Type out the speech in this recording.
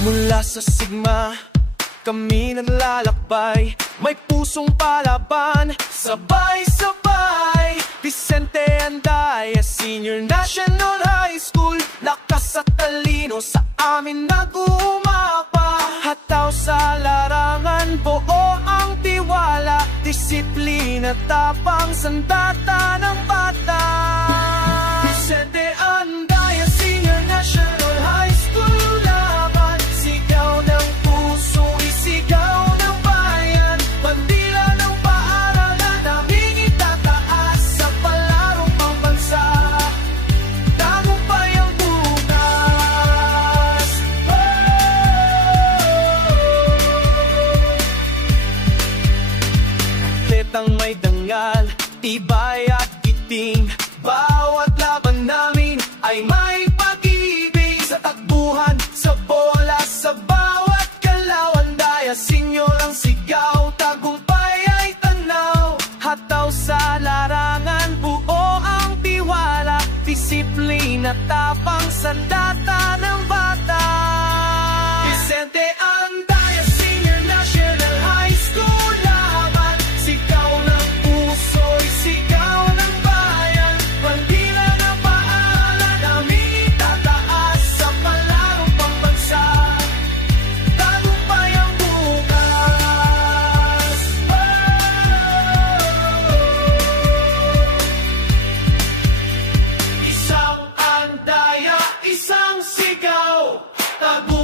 Mula sa Sigma, kami naglalakbay, may pusong palaban, sabay-sabay. Vicente Andaya Senior National High School, lakas at talino sa amin nag-uumapa. Hataw sa larangan, buo ang tiwala, disiplina, tapang, sandata ng bata. Vicente Andaya Senior National High School, laban, sigaw ng puso, isigaw ng bayan, bandila ng paaralan, naming itataas sa palarong pambansa, tagumpay ang bukas. Atletang may dangal, tibay at giting, bawat laban namin ay may pag-ibig. Sa takbuhan, sa bola, sa bawat galaw, Andaya Senior ang sigaw, tagumpay ay tanaw. Hataw sa larangan, buo ang tiwala, disiplina, tapang, sandata ng bata. Vicente Andaya Senior National High School, laban, sigaw ng puso, sigaw ng bayan, bandila ng paaralan, naming itataas sa palarong pambansa, tagumpay ang bukas. Isang andaya, isang sigaw, tagumpay.